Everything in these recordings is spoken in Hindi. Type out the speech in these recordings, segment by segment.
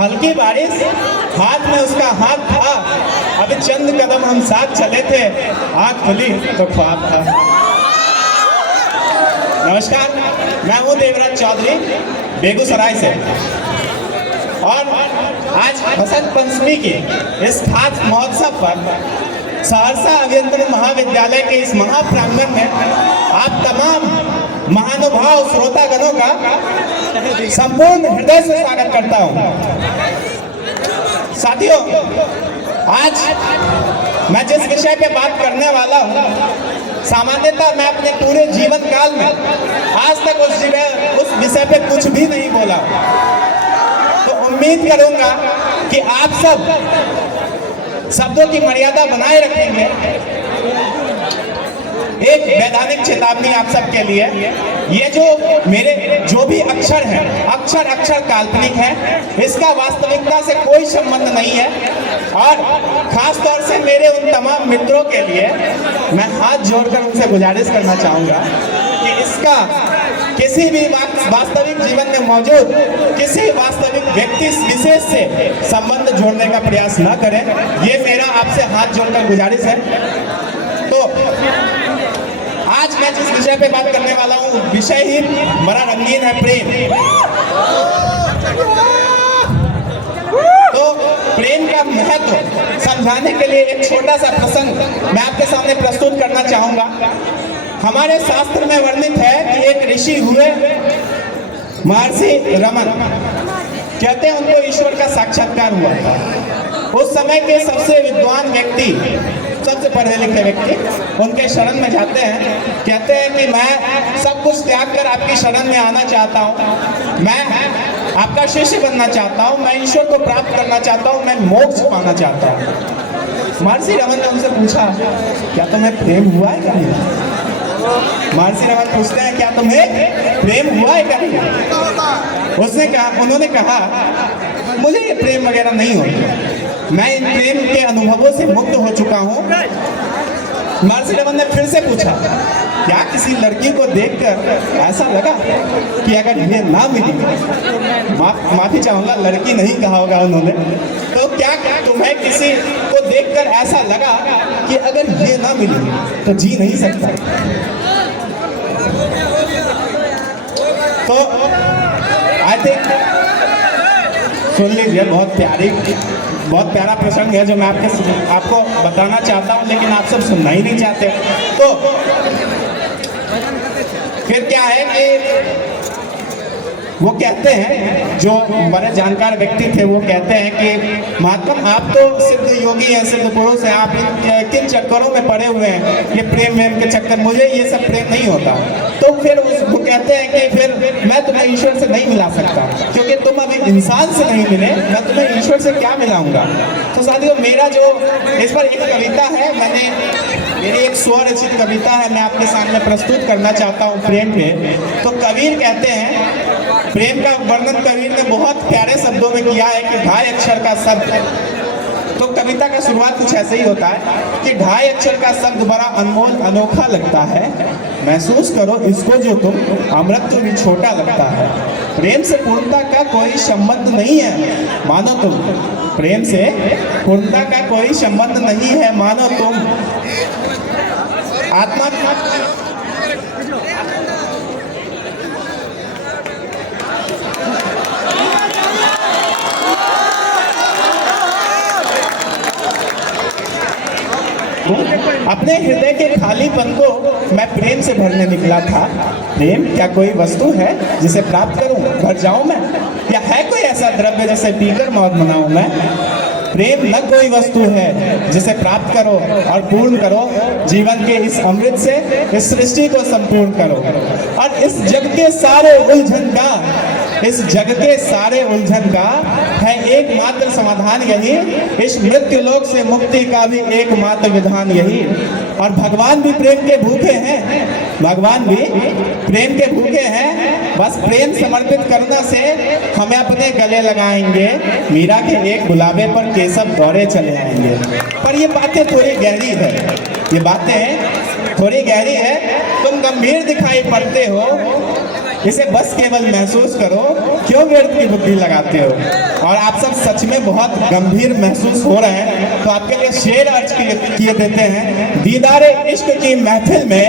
हल्की बारिश, हाथ में उसका हाथ था, अभी चंद कदम हम साथ चले थे, आँख खुली तो ख्वाब था। नमस्कार, मैं हूँ देवराज चौधरी, बेगूसराय से। और आज बसंत पंचमी की इस खास महोत्सव पर सहरसा अभियंत्रण महाविद्यालय के इस महाप्रांगण में आप तमाम महानुभाव श्रोतागणों का संपूर्ण हृदय से स्वागत करता हूं। साथियों, आज मैं जिस विषय पे बात करने वाला हूं, सामान्यतः मैं अपने पूरे जीवन काल में आज तक उस विषय पे कुछ भी नहीं बोला। तो उम्मीद करूंगा कि आप सब शब्दों की मर्यादा बनाए रखेंगे। एक वैधानिक चेतावनी आप सबके लिए, ये जो भी अक्षर है, अक्षर काल्पनिक है, इसका वास्तविकता से कोई संबंध नहीं है। और खास तौर से मेरे उन तमाम मित्रों के लिए मैं हाथ जोड़कर उनसे गुजारिश करना चाहूंगा कि इसका किसी भी वास्तविक जीवन में मौजूद किसी वास्तविक व्यक्ति विशेष से संबंध जोड़ने का प्रयास न करें। ये मेरा आपसे हाथ जोड़कर गुजारिश है। तो आज मैं जिस विषय पे बात करने वाला हूँ, विषय ही बड़ा रंगीन है, प्रेम। तो प्रेम का महत्व समझाने के लिए एक छोटा सा प्रसंग मैं आपके सामने प्रस्तुत करना चाहूंगा। हमारे शास्त्र में वर्णित है कि एक ऋषि हुए महर्षि रमन, कहते हैं उनको ईश्वर का साक्षात्कार हुआ था। उस समय के सबसे विद्वान व्यक्ति, सबसे पढ़े लिखे व्यक्ति उनके शरण में जाते हैं, कहते हैं कि मैं सब कुछ त्याग कर आपकी शरण में आना चाहता हूँ, मैं आपका शिष्य बनना चाहता हूँ, मैं ईश्वर को प्राप्त करना चाहता हूँ, मैं मोक्ष पाना चाहता हूँ। महर्षि रमन ने उनसे पूछा, क्या तुम्हें प्रेम हुआ है कभी? महर्षि रमन पूछते हैं, क्या तुम्हें प्रेम हुआ है कभी? उन्होंने कहा, मुझे ये प्रेम वगैरह नहीं होता, मैं इन प्रेम के अनुभवों से मुक्त हो चुका हूँ। महर्षि रमन ने फिर से पूछा, क्या किसी लड़की को देखकर ऐसा लगा कि अगर ये ना मिली, माफी चाहूंगा, लड़की नहीं कहा होगा उन्होंने, तो क्या तुम्हें किसी को देखकर ऐसा लगा कि अगर ये ना मिली तो जी नहीं सकता? तो आई थिंक सुन लीजिए, बहुत प्यारा प्रसंग है जो मैं आपको बताना चाहता हूँ, लेकिन आप सब सुनना ही नहीं चाहते। तो फिर क्या है कि वो कहते हैं, जो बड़े जानकार व्यक्ति थे, वो कहते हैं कि महात्मा, आप तो सिद्ध योगी हैं, सिद्ध पुरुष हैं, आप किन चक्करों में पड़े हुए हैं, ये प्रेम के चक्कर, मुझे ये सब प्रेम नहीं होता। तो फिर वो कहते हैं कि फिर मैं तुम्हें ईश्वर से नहीं मिला सकता, क्योंकि तुम अभी इंसान से नहीं मिले, मैं तुम्हें ईश्वर से क्या मिलाऊंगा। तो साथियों, मेरा जो इस पर एक कविता है, मेरी एक स्वरचित कविता है, मैं आपके सामने प्रस्तुत करना चाहता हूँ प्रेम पे। तो कबीर कहते हैं, प्रेम का वर्णन कबीर ने बहुत प्यारे शब्दों में किया है कि ढाई अक्षर का शब्द। तो कविता का शुरुआत कुछ ऐसे ही होता है कि ढाई अक्षर का शब्द बड़ा अनमोल अनोखा लगता है, महसूस करो इसको जो तुम, अमृत भी छोटा लगता है। प्रेम से पूर्णता का कोई संबंध नहीं है, मानो तुम। प्रेम से पूर्णता का कोई संबंध नहीं है, मानो तुम। आत्मा अपने हृदय के खालीपन को मैं प्रेम से भरने निकला था। प्रेम क्या कोई वस्तु है जिसे प्राप्त करूं, भर जाऊं मैं, या है कोई ऐसा द्रव्य जिसे पीकर मौत मनाऊं मैं? प्रेम न कोई वस्तु है जिसे प्राप्त करो और पूर्ण करो, जीवन के इस अमृत से इस सृष्टि को संपूर्ण करो। और इस जग के सारे उलझन का है एकमात्र समाधान यही, इस मृत्यु लोक से मुक्ति का भी एकमात्र विधान यही। और भगवान भी प्रेम के भूखे हैं, बस प्रेम समर्पित करने से हमें अपने गले लगाएंगे, मीरा के एक गुलाबे पर केशव दौड़े चले आएंगे। पर ये बातें थोड़ी गहरी है, तुम गंभीर दिखाई पड़ते हो, इसे बस केवल महसूस करो, क्यों व्यर्थ की बुद्धि लगाते हो। और आप सब सच में बहुत गंभीर महसूस हो रहे हैं, तो आपके लिए शेर अर्ज किए देते हैं। दीदारे इश्क की महफिल में,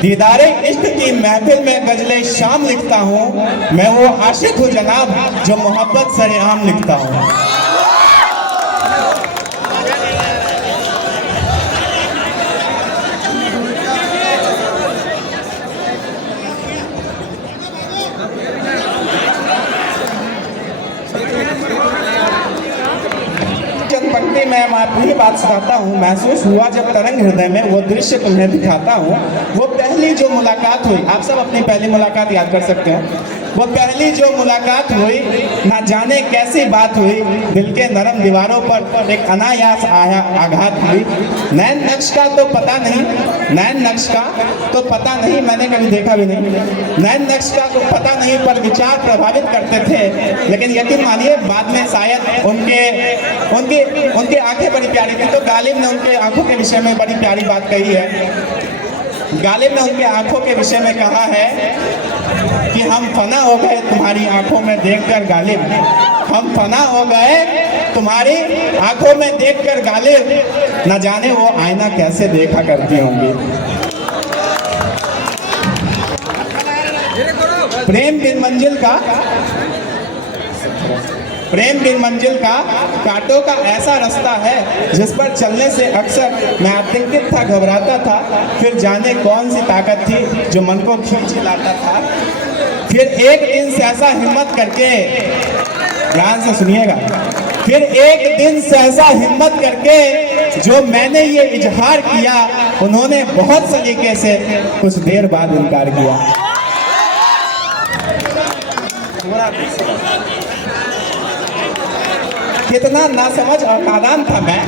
दीदारे इश्क की महफिल में गजले शाम लिखता हूँ, मैं वो आशिक हूँ जनाब जो मोहब्बत सरेआम लिखता हूँ। पंक्ति में मैं अपनी बात सुनाता हूँ। महसूस हुआ जब तरंग हृदय में वो दृश्य तुम्हें दिखाता हूँ। वो पहली जो मुलाकात हुई, आप सब अपनी पहली मुलाकात याद कर सकते हैं। वो पहली जो मुलाकात हुई, ना जाने कैसी बात हुई, दिल के नरम दीवारों पर एक अनायास आघात हुई। नैन नक्श का तो पता नहीं, नैन नक्श का तो पता नहीं, मैंने कभी देखा भी नहीं। नैन नक्श का तो पता नहीं, पर विचार प्रभावित करते थे। लेकिन यकीन मानिए बाद में शायद उनकी आंखें बड़ी प्यारी थी, तो गालिब ने उनके आंखों के विषय में बड़ी प्यारी बात कही है। गालिब ने उनके आंखों के विषय में कहा है कि हम फना हो गए तुम्हारी आंखों में देखकर गालिब, हम फना हो गए तुम्हारी आंखों में देखकर गालिब, न जाने वो आईना कैसे देखा करती होंगी। प्रेम बिन मंजिल का, प्रेम बिन मंजिल का कांटों का ऐसा रास्ता है जिस पर चलने से अक्सर मैं आतंकित था, घबराता था। फिर जाने कौन सी ताकत थी जो मन को खींच लाता था। फिर एक दिन सहसा हिम्मत करके, ध्यान से सुनिएगा, फिर एक दिन सहसा हिम्मत करके जो मैंने ये इजहार किया, उन्होंने बहुत सलीके से कुछ देर बाद इनकार किया। कितना नासमझ और नादान था मैं,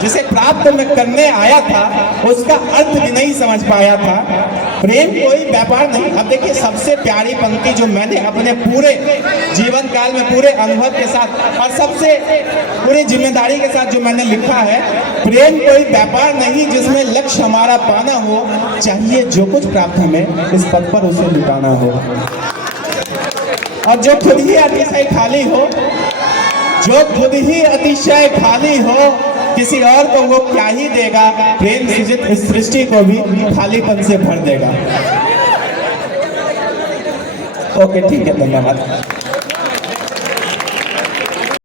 जिसे प्राप्त मैं करने आया था उसका अर्थ भी नहीं समझ पाया था। प्रेम कोई व्यापार नहीं। अब देखिए सबसे प्यारी पंक्ति जो मैंने अपने पूरे जीवन काल में पूरे अनुभव के साथ और सबसे पूरी जिम्मेदारी के साथ जो मैंने लिखा है, प्रेम कोई व्यापार नहीं जिसमें लक्ष्य हमारा पाना हो, चाहिए जो कुछ प्राप्त हमें इस पद पर उसे लुटाना हो। और जो खुद ही अतिशय खाली हो, जो खुद ही अतिशय खाली हो, किसी और को वो क्या ही देगा। प्रेम सृजित इस सृष्टि को भी खालीपन से भर देगा। ओके, ठीक है, धन्यवाद।